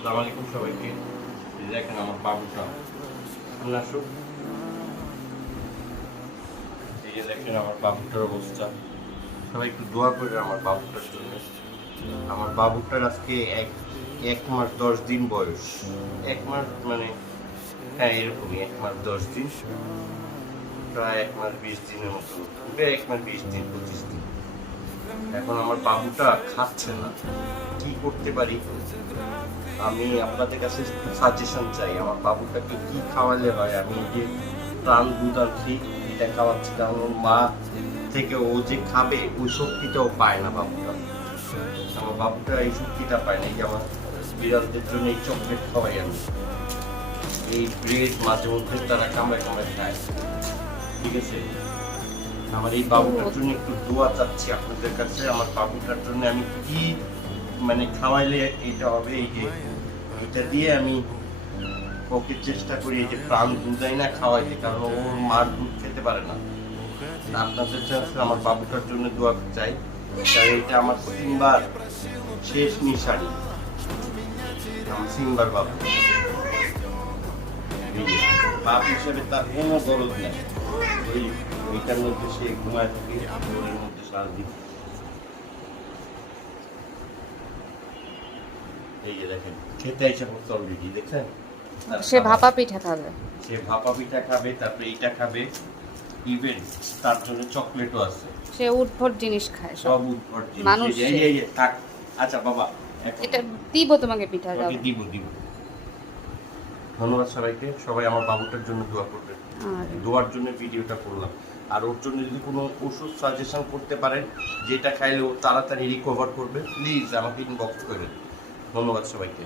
আসসালামু আলাইকুম সবাইকে। এই দেখেন আমার বাবুটা আসুক। এই যে দেখেন আমার বাবুটার অবস্থা। সবাই একটু দোয়া করে আমার বাবুটার জন্য। আমার বাবুটার আজকে এক মাস 10 দিন বয়স। এক মাস মানে হ্যাঁ এরকমই 1 মাস 10 দিন, প্রায় 1 মাস 20 দিনের মতো। এক মাস 20 দিন 25 দিন। এখন আমার বাবুটা খাচ্ছে না, কি করতে পারি? আমি আপনাদের কাছে সাজেশন চাই, আমার বাবুটাকে কি খাওয়ালে হয়। আমি যে প্রাণ দুধ আনছি এটা খাওয়াচ্ছি, কারণ ওর মা থেকে ও যে খাবে ওই শক্তিটাও পায় না বাবুটা। আমার বাবুটা এই শক্তিটা পায় না। এই যে আমার বিড়ালদের জন্য এই চকলেট খাওয়াই আমি, এই ব্রেড মাঝে মধ্যে তারা কামড়ায় কামড়ায় খায়। ঠিক আছে, আমার এই বাবুটার জন্য একটু দোয়া চাচ্ছি আপনাদের কাছে। আমার বাবুটার জন্য আমি কি মানে খাওয়াইলে এটা হবে, এই যে এটা দিয়ে আমি ওকে চেষ্টা করি এই যে প্রাণ দুধাই না খাওয়াইতে, কারণ ওর মার দুধ খেতে পারে না। আপনাদের কাছে আমার বাবুটার জন্য দোয়া চাই, কারণ এটা আমার 3বার শেষ নিশানি। আমার 3বার বাবু, বাপ হিসেবে তার কোনো গরজ নেই। ওইটার মধ্যে সে ঘুমায় থাকে, ওর মধ্যে সারাদিন। এই যে দেখেন খেতে এসে পড়ছে অলরেডি, দেখছেন? সে ভাপা পিঠা খাবে। সে ভাপা পিঠা খাবে, তারপরে এইটা খাবে, ইভেন তার জন্য চকলেটও আছে। সে উদ্ভট জিনিস খায় সব উদ্ভট জিনিস। মানুষ এই থাক। আচ্ছা বাবা, এটা দিব তোমাকে পিঠা যাবে। দিব। ধন্যবাদ সবাইকে। সবাই আমার বাবুটার জন্য দোয়া করবেন। দোয়ার জন্য ভিডিওটা করলাম। আর ওর জন্য যদি কোনো ওষুধ সাজেশন করতে পারেন যেটা খাইলে ও তাড়াতাড়ি রিকভার করবে, প্লিজ আমাকে ইনবক্স করেন। ধন্যবাদ সবাইকে।